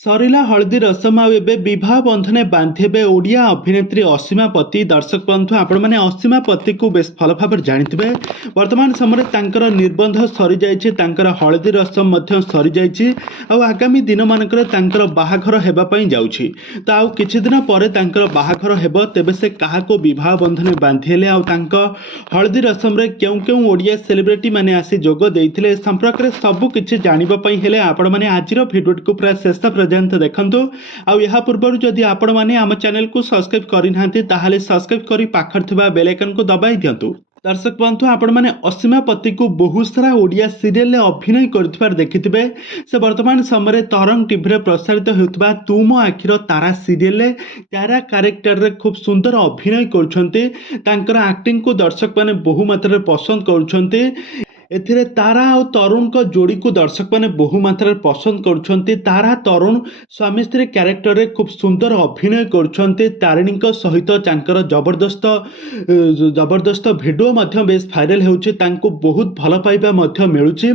ସରିଲା ହଳଦୀ ରସମ ଆଉ ଏବେ ବିବାହ ବନ୍ଧନେ ବାନ୍ଧିବେ ଓଡ଼ିଆ ଅଭିନେତ୍ରୀ ଅସୀମା ପତି। ଦର୍ଶକ ବନ୍ଧୁ ଆପଣମାନେ ଅସୀମା ପତିକୁ ବେଶ ଭଲ ଭାବରେ ଜାଣିଥିବେ। ବର୍ତ୍ତମାନ ସମୟରେ ତାଙ୍କର ନିର୍ବନ୍ଧ ସରିଯାଇଛି, ତାଙ୍କର ହଳଦୀ ରସମ ମଧ୍ୟ ସରିଯାଇଛି ଆଉ ଆଗାମୀ ଦିନମାନଙ୍କରେ ତାଙ୍କର ବାହାଘର ହେବା ପାଇଁ ଯାଉଛି। ତ ଆଉ କିଛି ଦିନ ପରେ ତାଙ୍କର ବାହାଘର ହେବ। ତେବେ ସେ କାହାକୁ ବିବାହ ବନ୍ଧନେ ବାନ୍ଧିଲେ ଆଉ ତାଙ୍କ ହଳଦୀ ରସମରେ କେଉଁ କେଉଁ ଓଡ଼ିଆ ସେଲିବ୍ରିଟି ମାନେ ଆସି ଯୋଗ ଦେଇଥିଲେ ଏ ସମ୍ପର୍କରେ ସବୁ କିଛି ଜାଣିବା ପାଇଁ ହେଲେ ଆପଣମାନେ ଆଜିର ଭିଡ଼ିଓଟିକୁ ପୁରା ଶେଷ ପର୍ଯ୍ୟନ୍ତ ଦେଖନ୍ତୁ। ଆଉ ଏହା ପୂର୍ବରୁ ଯଦି ଆପଣମାନେ ଆମ ଚ୍ୟାନେଲକୁ ସବସ୍କ୍ରାଇବ୍ କରିନାହାନ୍ତି ତାହେଲେ ସବସ୍କ୍ରାଇବ୍ କରି ପାଖରେ ଥିବା ବେଲ୍ ଆଇକନକୁ ଦବାଇ ଦିଅନ୍ତୁ। ଦର୍ଶକ ବନ୍ଧୁ ଆପଣମାନେ ଅସୀମା ପତିକୁ ବହୁତ ସାରା ଓଡ଼ିଆ ସିରିଏଲରେ ଅଭିନୟ କରୁଥିବାର ଦେଖିଥିବେ। ସେ ବର୍ତ୍ତମାନ ସମୟରେ ତରଙ୍ଗ ଟିଭିରେ ପ୍ରସାରିତ ହେଉଥିବା ତୁ ମୋ ଆଖିର ତାରା ସିରିଏଲରେ ତାରା କ୍ୟାରେକ୍ଟରରେ ଖୁବ୍ ସୁନ୍ଦର ଅଭିନୟ କରୁଛନ୍ତି। ତାଙ୍କର ଆକ୍ଟିଂକୁ ଦର୍ଶକମାନେ ବହୁ ମାତ୍ରାରେ ପସନ୍ଦ କରୁଛନ୍ତି। ଏଥିରେ ତାରା ଆଉ ତରୁଣଙ୍କ ଯୋଡ଼ିକୁ ଦର୍ଶକମାନେ ବହୁ ମାତ୍ରାରେ ପସନ୍ଦ କରୁଛନ୍ତି। ତାରା ତରୁଣ ସ୍ୱାମୀ ସ୍ତ୍ରୀ କ୍ୟାରେକ୍ଟରରେ ଖୁବ୍ ସୁନ୍ଦର ଅଭିନୟ କରୁଛନ୍ତି। ତାରିଣୀଙ୍କ ସହିତ ତାଙ୍କର ଜବରଦସ୍ତ ଭିଡ଼ିଓ ମଧ୍ୟ ବେଶ ଭାଇରାଲ ହେଉଛି। ତାଙ୍କୁ ବହୁତ ଭଲ ପାଇବା ମଧ୍ୟ ମିଳୁଛି।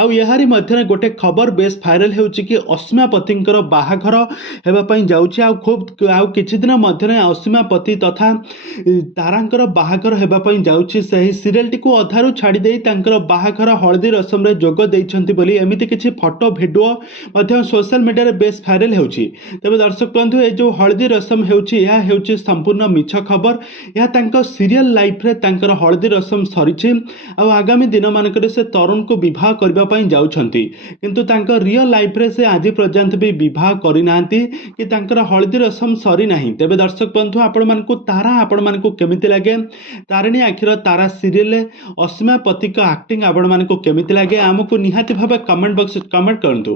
ଆଉ ଏହାରି ମଧ୍ୟରେ ଗୋଟେ ଖବର ବେଶ ଭାଇରାଲ ହେଉଛି କି ଅସୀମା ପତିଙ୍କର ବାହାଘର ହେବା ପାଇଁ ଯାଉଛି। ଆଉ କିଛି ଦିନ ମଧ୍ୟରେ ଅସୀମା ପତି ତଥା ତାରାଙ୍କର ବାହାଘର ହେବା ପାଇଁ ଯାଉଛି। ସେହି ସିରିଏଲଟିକୁ ଅଧାରୁ ଛାଡ଼ି ଦେଇ ତାଙ୍କର ବାହାଘର ହଳଦୀ ରସମରେ ଯୋଗ ଦେଇଛନ୍ତି ବୋଲି ଏମିତି କିଛି ଫଟୋ ଭିଡ଼ିଓ ମଧ୍ୟ ସୋସିଆଲ ମିଡ଼ିଆରେ ବେଶ ଭାଇରାଲ ହେଉଛି। ତେବେ ଦର୍ଶକ ବନ୍ଧୁ ଏ ଯେଉଁ ହଳଦୀ ରସମ ହେଉଛି ଏହା ହେଉଛି ସମ୍ପୂର୍ଣ୍ଣ ମିଛ ଖବର। ଏହା ତାଙ୍କ ସିରିଏଲ ଲାଇଫରେ ତାଙ୍କର ହଳଦୀ ରସମ ସରିଛି ଆଉ ଆଗାମୀ ଦିନମାନଙ୍କରେ ସେ ତରୁଣକୁ ବିବାହ କରିବା ପାଇଁ ଯାଉଛନ୍ତି। କିନ୍ତୁ ତାଙ୍କ ରିଅଲ ଲାଇଫରେ ସେ ଆଜି ପର୍ଯ୍ୟନ୍ତ ବି ବିବାହ କରିନାହାନ୍ତି କି ତାଙ୍କର ହଳଦୀ ରସମ ସରିନାହିଁ। ତେବେ ଦର୍ଶକ ବନ୍ଧୁ ଆପଣମାନଙ୍କୁ କେମିତି ଲାଗେ? ତାରିଣୀ ଆଖିର ତାରା ସିରିଏଲରେ ଅସୀମା ପତିଙ୍କ ଆକ୍ଟିଂ ଆପଣମାନଙ୍କୁ କେମିତି ଲାଗେ? ଆମକୁ ନିହାତି ଭାବେ କମେଣ୍ଟ ବକ୍ସରେ କମେଣ୍ଟ କରନ୍ତୁ।